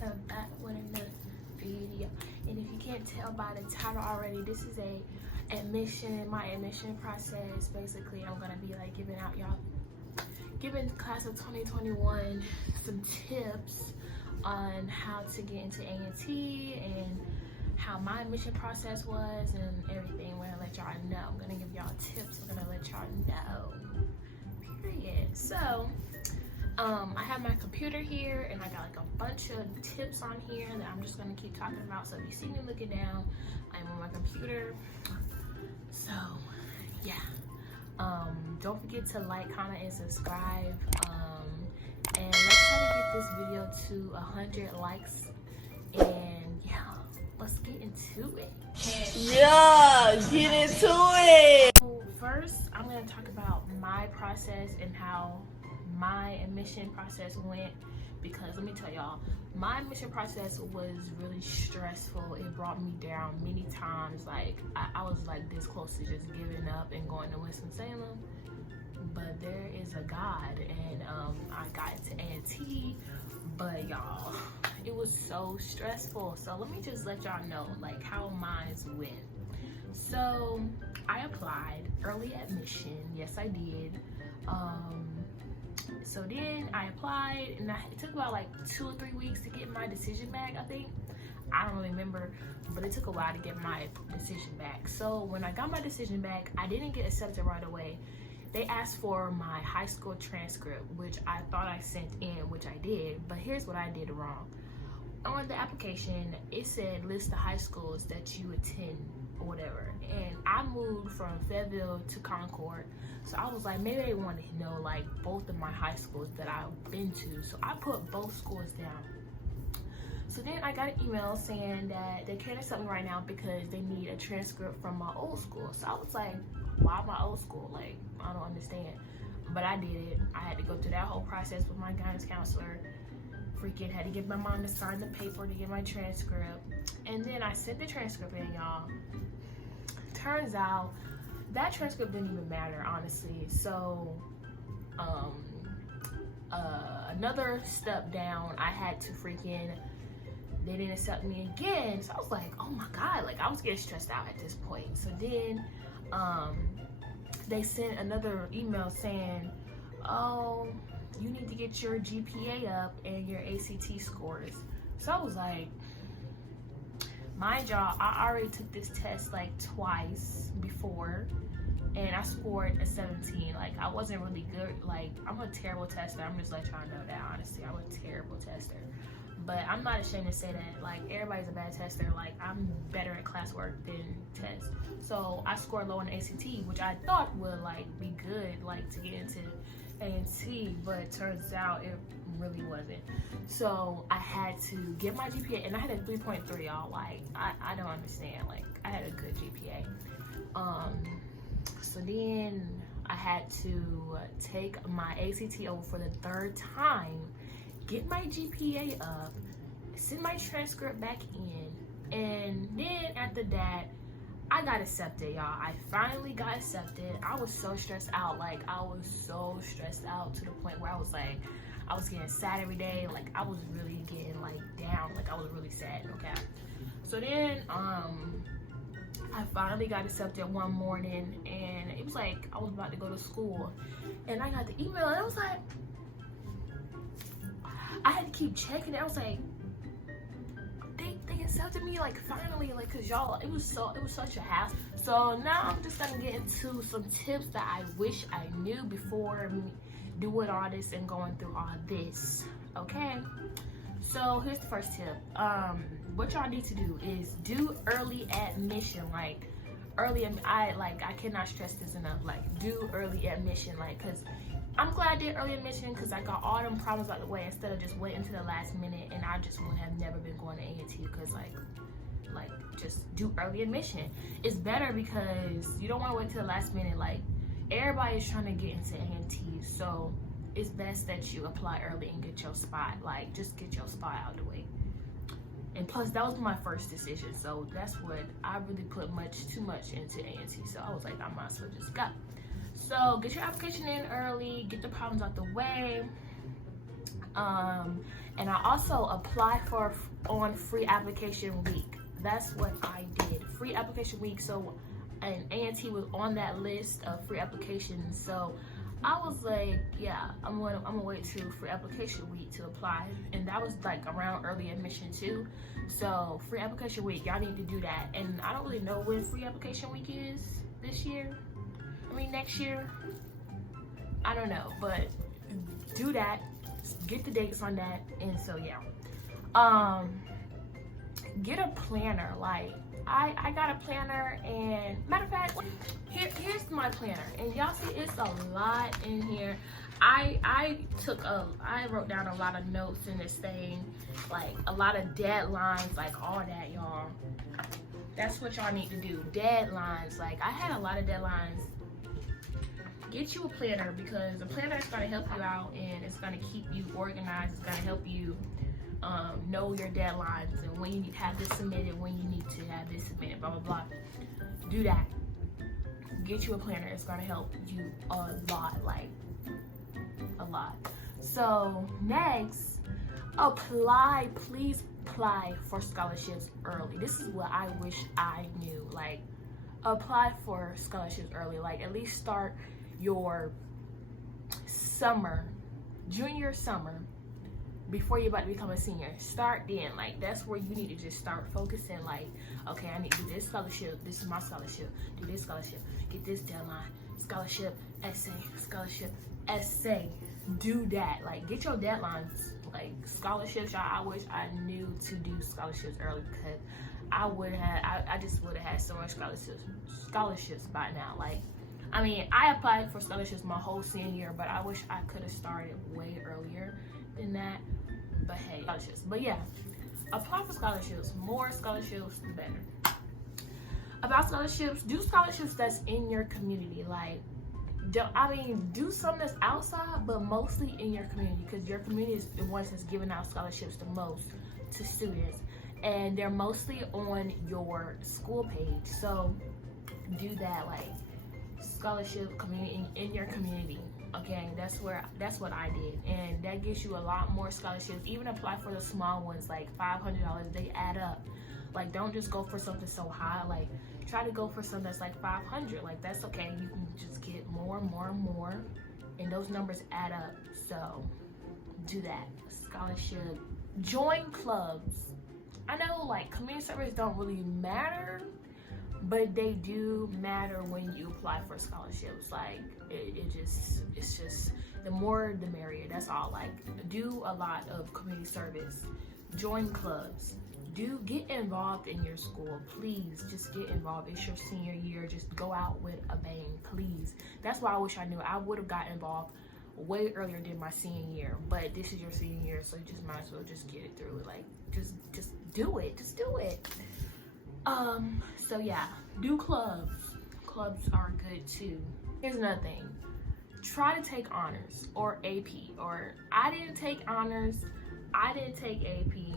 back with another video. And if you can't tell by the title already, this is my admission process. Basically, I'm gonna be like giving class of 2021 some tips on how to get into A&T and how my admission process was and everything. We're gonna let y'all know. I'm gonna give y'all tips. I'm gonna let y'all know. Period. So, I have my computer here and I got like a bunch of tips on here that I'm just gonna keep talking about. So if you see me looking down, I'm on my computer. So yeah. Don't forget to like, comment, and subscribe. And let's try to get this video to 100 likes. And yeah, let's get into it. Yeah, get into it. So first, I'm gonna talk about my process and how my admission process went, because let me tell y'all, my admission process was really stressful. It brought me down many times. Like I was like this close to just giving up and going to Winston-Salem, but there is a God, and I got into A&T, but y'all, it was so stressful. So let me just let y'all know like how mine went. So I applied early admission. Yes, I did. So then I applied, and it took about like 2 or 3 weeks to get my decision back, I think. I don't really remember, but it took a while to get my decision back. So when I got my decision back, I didn't get accepted right away. They asked for my high school transcript, which I thought I sent in, which I did, but here's what I did wrong. On the application, it said list the high schools that you attend or whatever, and I moved from Fayetteville to Concord, so I was like, maybe they want to know like both of my high schools that I've been to, so I put both schools down. So then I got an email saying that they can't accept me right now because they need a transcript from my old school. So I was like, why my old school? Like, I don't understand. But I did it. I had to go through that whole process with my guidance counselor. Freaking had to get my mom to sign the paper to get my transcript. And then I sent the transcript in, y'all. Turns out that transcript didn't even matter, honestly. So another step down, I had to they didn't accept me again. So I was like, oh my God, like I was getting stressed out at this point. So then they sent another email saying, oh, you need to get your GPA up and your ACT scores. So I was like, mind y'all, I already took this test like twice before, and I scored a 17. Like, I wasn't really good. Like, I'm a terrible tester. I'm just like trying to know that, honestly. I'm a terrible tester. But I'm not ashamed to say that. Like, everybody's a bad tester. Like, I'm better at classwork than tests. So I scored low on the ACT, which I thought would like be good, like to get into A&T, but it turns out it really wasn't. So I had to get my GPA, and I had a 3.3, y'all. Like, I don't understand. Like, I had a good GPA. So then I had to take my ACT over for the 3rd time, get my GPA up, send my transcript back in, and then after that, I got accepted, y'all. I finally got accepted. I was so stressed out. Like, I was so stressed out to the point where I was like, I was getting sad every day. Like, I was really getting like down. Like, I was really sad, okay? So then, I finally got accepted one morning, and it was like, I was about to go to school, and I got the email, and I was like, I had to keep checking it. I was like, they accepted me, like, finally, like, cause y'all, it was such a hassle. So now I'm just gonna get into some tips that I wish I knew before doing all this and going through all this, okay? So here's the first tip. What y'all need to do is do early admission. Like, I cannot stress this enough. Like, do early admission, like, cause I'm glad I did early admission because I got all them problems out of the way instead of just waiting to the last minute, and I just would have never been going to A&T because like just do early admission. It's better because you don't want to wait till the last minute. Like, everybody's trying to get into A&T, so it's best that you apply early and get your spot. Like, just get your spot out of the way. And plus, that was my first decision, so that's what I really put too much into A&T. So I was like, I might as well just go. So get your application in early, get the problems out the way. And I also apply for on free application week. That's what I did, free application week. So, and A&T was on that list of free applications. So I was like, yeah, I'm gonna wait till free application week to apply. And that was like around early admission too. So free application week, y'all need to do that. And I don't really know when free application week is this year. I mean next year. I don't know, but do that. Get the dates on that. And so yeah. Get a planner. Like I got a planner, and matter of fact, here's my planner, and y'all see it's a lot in here. I wrote down a lot of notes in this thing, like a lot of deadlines, like all that, y'all. That's what y'all need to do. Deadlines. Like I had a lot of deadlines. Get you a planner, because a planner is going to help you out, and it's going to keep you organized. It's going to help you know your deadlines and when you need to have this submitted, when you need to have this submitted, blah blah blah. Do that. Get you a planner. It's going to help you a lot, like a lot. So next, apply. Please apply for scholarships early. This is what I wish I knew. Like, apply for scholarships early. Like, at least start your summer, junior summer, before you're about to become a senior. Start then. Like, that's where you need to just start focusing. Like, okay, I need to do this scholarship. This is my scholarship. Do this scholarship. Get this deadline. Scholarship, essay, scholarship, essay. Do that. Like, get your deadlines. Like, scholarships, y'all, I wish I knew to do scholarships early, because I just would have had so much scholarships by now. Like, I mean, I applied for scholarships my whole senior year, but I wish I could have started way earlier than that. But hey, scholarships. But yeah, apply for scholarships. More scholarships, the better. About scholarships, do scholarships that's in your community. Like, do something that's outside, but mostly in your community, because your community is the ones that's giving out scholarships the most to students, and they're mostly on your school page. So do that. Like, scholarship community in your community. Okay, that's what I did, and that gets you a lot more scholarships. Even apply for the small ones, like $500. They add up. Like, don't just go for something so high. Like, try to go for something that's like 500. Like, that's okay. You can just get more and more and more, and those numbers add up. So do that. Scholarship. Join clubs. I know, like, community service don't really matter, but they do matter when you apply for scholarships. Like, it's just the more the merrier. That's all. Like, do a lot of community service. Join clubs. Get involved in your school. Please, just get involved. It's your senior year. Just go out with a bang, please. That's why I wish I knew. I would have gotten involved way earlier than my senior year, but this is your senior year, so you just might as well just get it through. Like, just do it. Just do it. So yeah, do clubs. Clubs are good too. Here's another thing. Try to take honors or AP. Or I didn't take honors, I didn't take AP,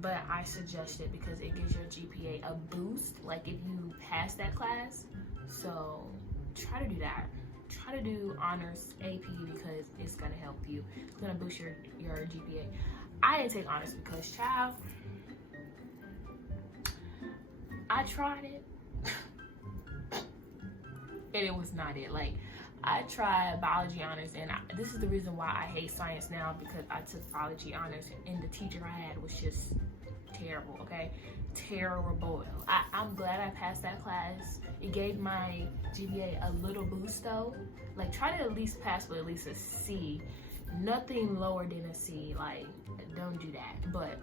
but I suggest it because it gives your GPA a boost, like if you pass that class. So try to do that. Try to do honors AP, because it's gonna help you. It's gonna boost your GPA. I didn't take honors because, child, I tried it and it was not it. Like, I tried biology honors, and this is the reason why I hate science now, because I took biology honors and the teacher I had was just terrible. Okay, terrible. I'm glad I passed that class. It gave my GPA a little boost though. Like, try to at least pass with at least a C, nothing lower than a C. Like, don't do that. But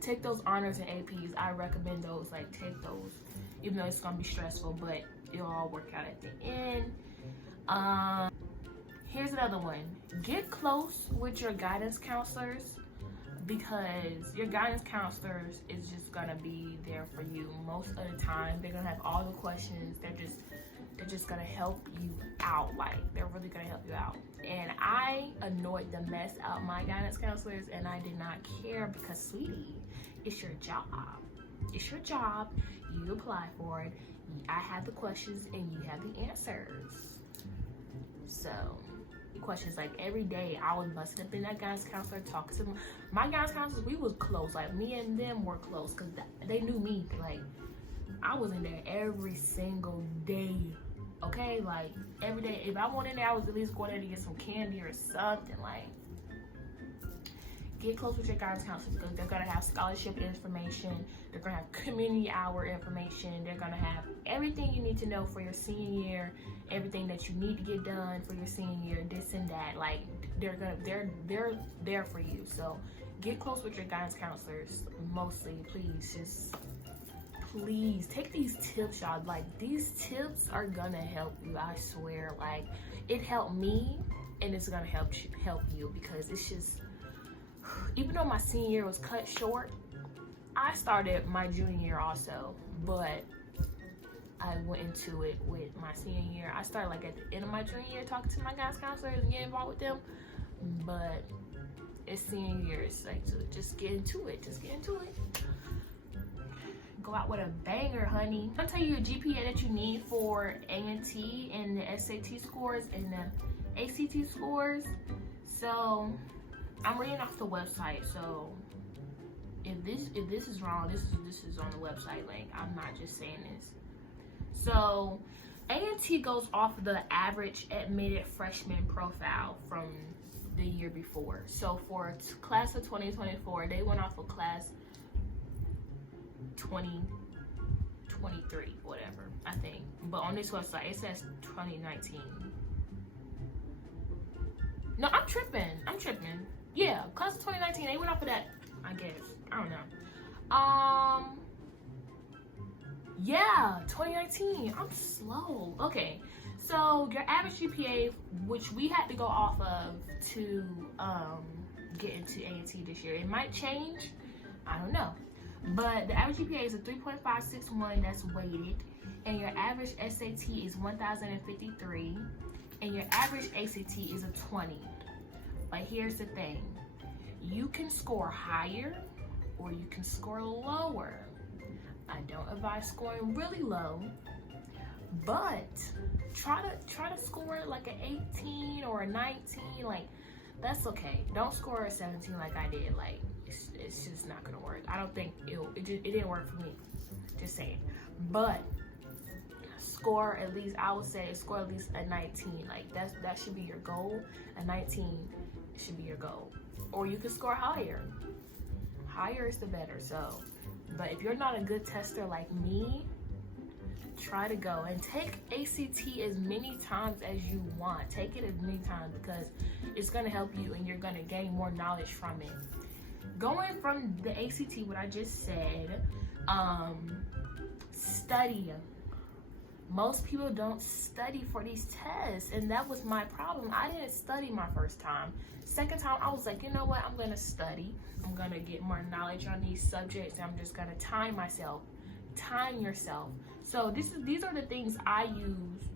take those honors and APs. I recommend those. Like, take those, even though it's gonna be stressful, but it'll all work out at the end. Here's another one. Get close with your guidance counselors, because your guidance counselors is just gonna be there for you most of the time. They're gonna have all the questions. They're just gonna help you out. Like, they're really gonna help you out. And I annoyed the mess out my guidance counselors, and I did not care, because, sweetie, it's your job. It's your job. You apply for it. I have the questions and you have the answers. So questions. Like every day I was busting up in that guidance counselor, talking to my guidance counselors. We was close, like me and them were close, because they knew me. Like I was in there every single day, okay? Like every day. If I went in there, I was at least going there to get some candy or something. Like, get close with your guidance counselors, because they're gonna have scholarship information, they're gonna have community hour information, they're gonna have everything you need to know for your senior year, everything that you need to get done for your senior year, this and that. Like they're there for you. So get close with your guidance counselors. Mostly, please take these tips, y'all. Like these tips are gonna help you, I swear. Like it helped me, and it's gonna help you, because it's just, even though my senior year was cut short, I started my junior year also, but I went into it with my senior year. I started like at the end of my junior year talking to my guidance counselors and getting involved with them, but it's senior year. It's like, so just get into it. Go out with a banger, honey. I'll tell you a GPA that you need for A&T and the SAT scores and the ACT scores. So I'm reading off the website, so if this is wrong, this is on the website. Like I'm not just saying this. So A&T goes off of the average admitted freshman profile from the year before. So for class of 2024, they went off of class 2023, whatever, I think. But on this website it says 2019. No, I'm tripping. Yeah, class of 2019, they went off of that, I guess. I don't know. Yeah, 2019. I'm slow. Okay, so your average GPA, which we had to go off of to get into A&T this year, it might change. I don't know. But the average GPA is a 3.561 that's weighted, and your average SAT is 1,053, and your average ACT is a 20. But here's the thing, you can score higher or you can score lower. I don't advise scoring really low, but try to score like an 18 or a 19. Like that's okay. Don't score a 17 like I did. Like it's just not gonna work. I don't think it didn't work for me. Just saying. But score at least, I would say score at least a 19. Like that should be your goal. A 19 should be your goal. Or you can score higher. Higher is the better. So, but if you're not a good tester like me, try to go and take ACT as many times as you want. Take it as many times, because it's gonna help you and you're gonna gain more knowledge from it. Going from the ACT, what I just said, study. Most people don't study for these tests, and that was my problem. I didn't study my first time. Second time, I was like, you know what? I'm gonna study. I'm gonna get more knowledge on these subjects. I'm just gonna time myself. Time yourself. So these are the things I use.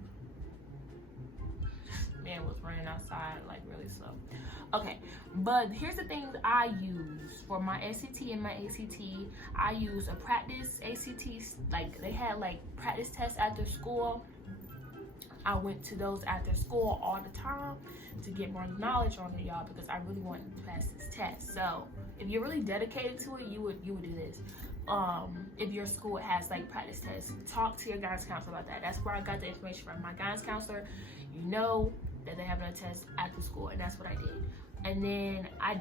Man was running outside like really slow. Okay, but here's the things I use for my SAT and my ACT. I use a practice ACT, like they had like practice tests after school. I went to those after school all the time to get more knowledge on it, y'all, because I really wanted to pass this test. So if you're really dedicated to it, you would do this. If your school has like practice tests, talk to your guidance counselor about that. That's where I got the information from. My guidance counselor, you know that they're having a test after school, and that's what I did. And then I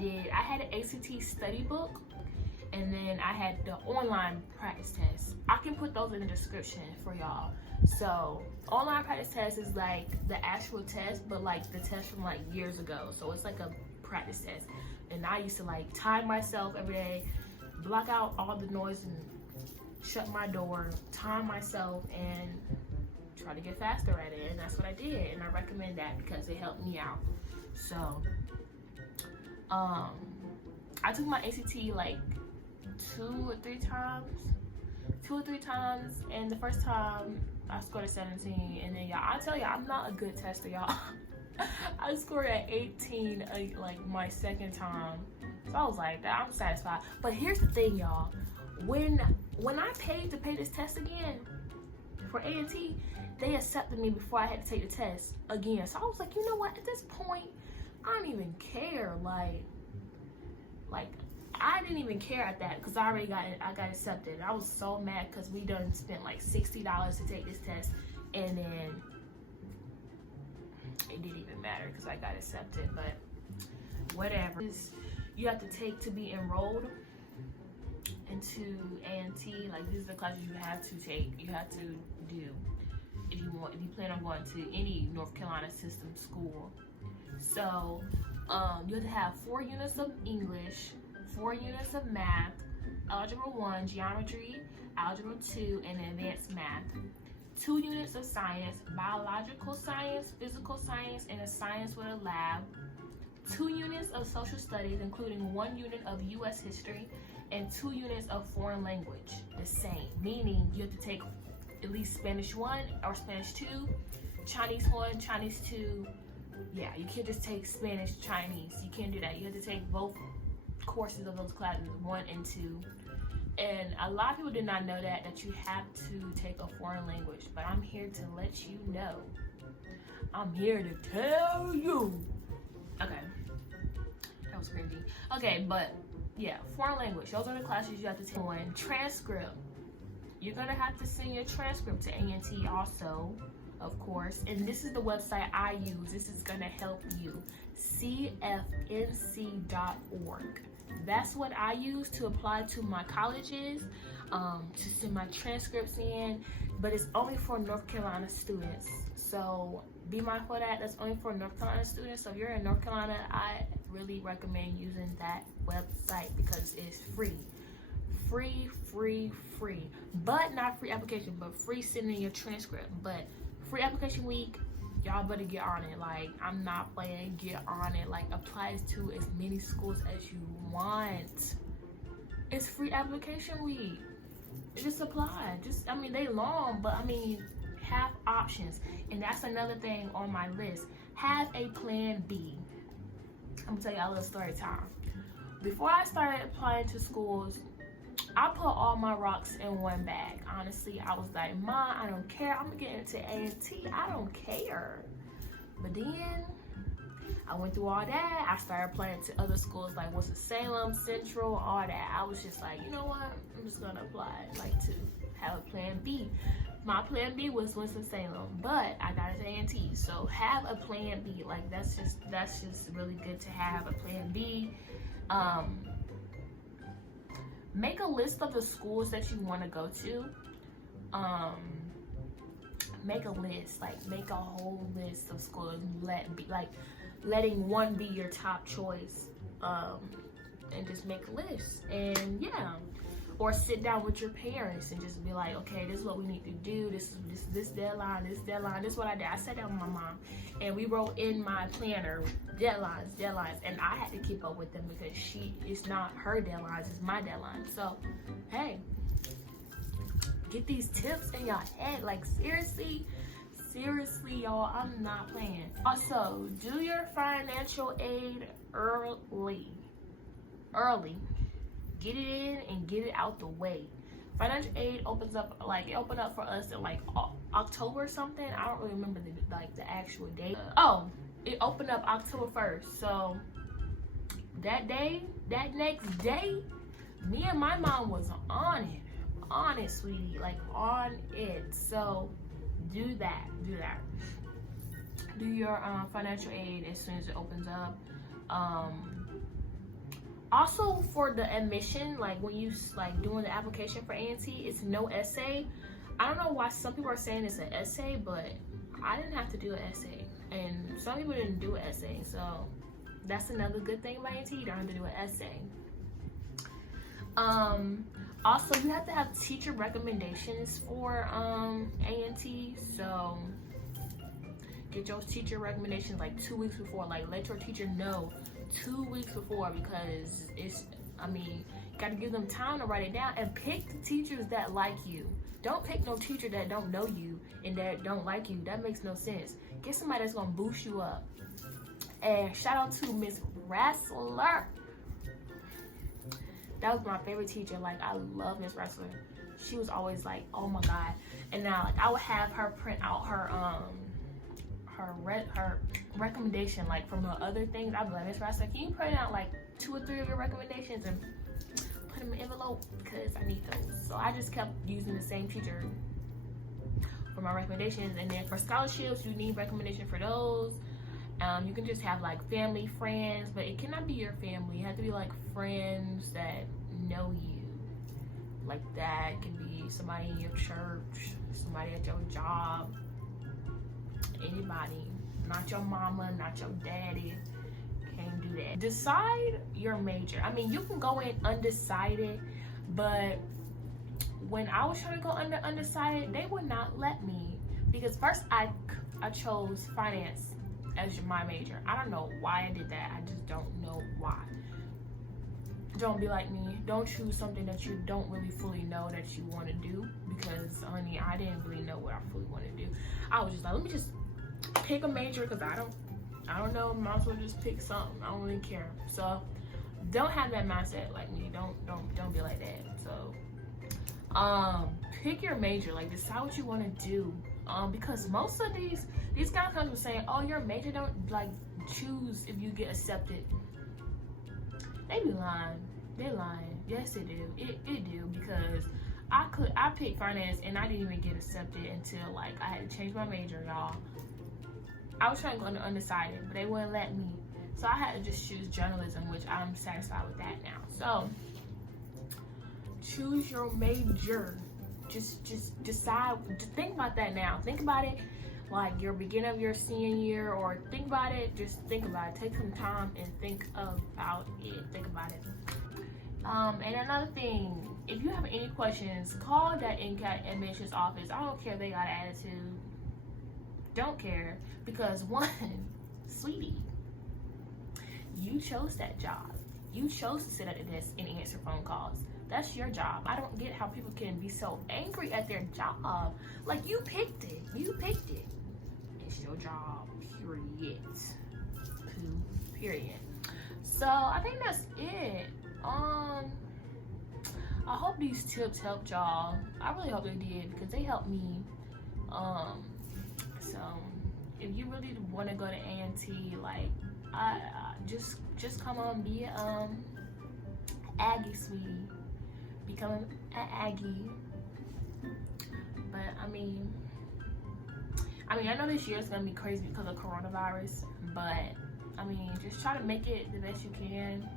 had an ACT study book, and then I had the online practice test. I can put those in the description for y'all. So online practice test is like the actual test, but like the test from like years ago. So it's like a practice test. And I used to like time myself every day, block out all the noise and shut my door, time myself, and try to get faster at it. And that's what I did, and I recommend that because it helped me out. So I took my ACT like 2 or 3 times, and the first time I scored a 17, and then y'all, I tell y'all, I'm not a good tester, y'all. I scored at 18 like my second time, so I was like, I'm satisfied. But here's the thing, y'all, when I paid to pay this test again, for A&T, they accepted me before I had to take the test again. So I was like, you know what? At this point, I don't even care. Like I didn't even care at that because I got accepted. I was so mad because we done spent like $60 to take this test, and then it didn't even matter because I got accepted. But whatever. You have to take to be enrolled into A&T. Like, these are the classes you have to take. You have to do if you plan on going to any North Carolina system school. So you have to have 4 units of English, 4 units of math, Algebra 1, Geometry, Algebra 2, and Advanced Math, 2 units of science, biological science, physical science, and a science with a lab, 2 units of social studies, including 1 unit of U.S. history, and 2 units of foreign language. The same, meaning you have to take at least Spanish 1 or Spanish 2, Chinese 1, Chinese 2. Yeah, you can't just take Spanish, Chinese. You can't do that. You have to take both courses of those classes, 1 and 2. And a lot of people did not know that you have to take a foreign language. But I'm here to let you know. I'm here to tell you. Okay, that was cringy. Okay, but yeah, foreign language. Those are the classes you have to take. One, transcript. You're gonna have to send your transcript to A&T also, of course. And this is the website I use. This is gonna help you. cfnc.org. That's what I use to apply to my colleges, to send my transcripts in. But it's only for North Carolina students. So be mindful of that. That's only for North Carolina students. So if you're in North Carolina, I really recommend using that website because it's free. Free. But not free application, but free sending your transcript. But free application week, y'all better get on it. Like, I'm not playing, get on it. Like, applies to as many schools as you want. It's free application week. Just apply. I mean, they long, but I mean, have options. And that's another thing on my list. Have a plan B. I'm gonna tell you a little story time. Before I started applying to schools, I put all my rocks in one bag. Honestly, I was like, Mom, I don't care. I'm gonna get into A&T. I don't care. But then I went through all that. I started applying to other schools like Winston-Salem, Central, all that. I was just like, you know what? I'm just gonna apply, like, to have a plan B. My plan B was Winston-Salem, but I got into A&T. So have a plan B. Like, that's just really good to have a plan B. Make a list of the schools that you want to go to. Make a list, like make a whole list of schools. Letting one be your top choice, and just make a list. And yeah, or sit down with your parents and just be like, okay, this is what we need to do. This deadline, this is what I did. I sat down with my mom and we wrote in my planner deadlines, and I had to keep up with them because it's not her deadlines, it's my deadline. So hey, get these tips in your head. Like, seriously, y'all, I'm not playing. Also, do your financial aid early. Get it in and get it out the way. Financial aid opened up for us in like October or something. I don't really remember the actual date. It opened up October 1st. So that next day, me and my mom was on it, sweetie, like on it. So do that. Do your financial aid as soon as it opens up. Also, for the admission, like when you doing the application for A&T, it's no essay. I don't know why some people are saying it's an essay, but I didn't have to do an essay, and some people didn't do an essay. So that's another good thing about A&T. You don't have to do an essay. Also, you have to have teacher recommendations for A&T. So get your teacher recommendations like 2 weeks before. Like, let your teacher know 2 weeks before, because you got to give them time to write it down. And pick the teachers that like you. Don't pick no teacher that don't know you and that don't like you. That makes no sense. Get somebody that's gonna boost you up. And shout out to Miss Rassler. That was my favorite teacher. Like, I love Miss Rassler. she was always like, oh my God. And now like I would have her print out her recommendation like from her other things. I'd be like, Miss Ross, can you print out like 2 or 3 of your recommendations and put them in an envelope because I need those. So I just kept using the same teacher for my recommendations. And then for scholarships, you need recommendation for those. You can just have like family, friends, but it cannot be your family. It has to be like friends that know you. Like that can be somebody in your church, somebody at your job, anybody. Not your mama, not your daddy. Can't do that. Decide your major. I mean, you can go in undecided, but when I was trying to go undecided, they would not let me, because first I chose finance as my major. I don't know why I did that. I just don't know why. Don't be like me. Don't choose something that you don't really fully know that you want to do, because honey, I didn't really know what I fully wanted to do. I was just like, let me just pick a major because I don't know, might as well just pick something. I don't really care. So don't have that mindset like me. Don't be like that. So pick your major, like decide what you want to do. Because most of these guys come with saying, oh, your major don't like choose if you get accepted. They be lying. They lying. Yes, they do. It do, because I picked finance and I didn't even get accepted until like I had to change my major, y'all. I was trying to go into undecided, but they wouldn't let me. So I had to just choose journalism, which I'm satisfied with that now. So choose your major. Just decide. Just think about that now. Think about it like your beginning of your senior year, or think about it. Just think about it. Take some time and think about it. Think about it. And another thing, if you have any questions, call that NCAT admissions office. I don't care if they got an attitude. Don't care, because one, sweetie, you chose that job. You chose to sit at the desk and answer phone calls. That's your job. I don't get how people can be so angry at their job. Like, you picked it. You picked it. It's your job. Period. Period. So I think that's it. I hope these tips helped y'all. I really hope they did, because they helped me. So if you really want to go to A&T, like, I just come on, be a Aggie, sweetie. Become an Aggie. But I mean, I know this year is gonna be crazy because of coronavirus, but I mean, just try to make it the best you can.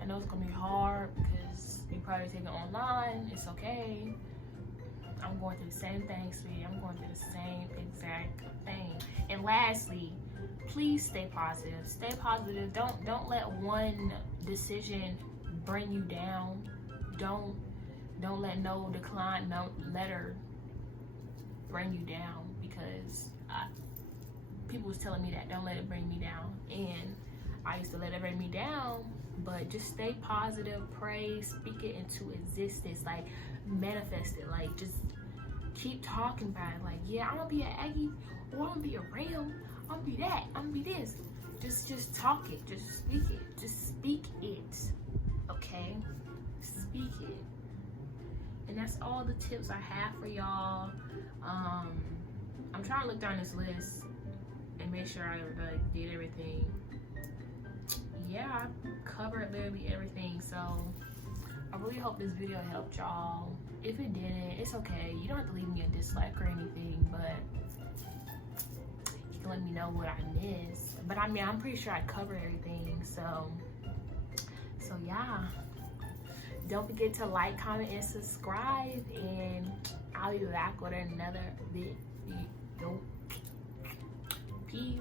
I know it's gonna be hard because you probably take it online. It's okay. I'm going through the same thing, sweetie. I'm going through the same exact thing. And lastly, please stay positive. Stay positive. Don't let one decision bring you down. Don't let no decline, no letter bring you down, because people was telling me that don't let it bring me down, and I used to let it bring me down. But just stay positive, pray, speak it into existence, like manifest it, like just keep talking about it. Like, yeah, I'm gonna be an Aggie, or I'm gonna be a Ram, I'm gonna be that, I'm gonna be this. Just talk it, just speak it, okay? Speak it. And that's all the tips I have for y'all. I'm trying to look down this list and make sure I did everything. Yeah, I covered literally everything. So I really hope this video helped y'all. If it didn't, it's okay. You don't have to leave me a dislike or anything, but you can let me know what I missed. But I mean, I'm pretty sure I covered everything. So yeah. Don't forget to like, comment, and subscribe, and I'll be back with another video. Peace.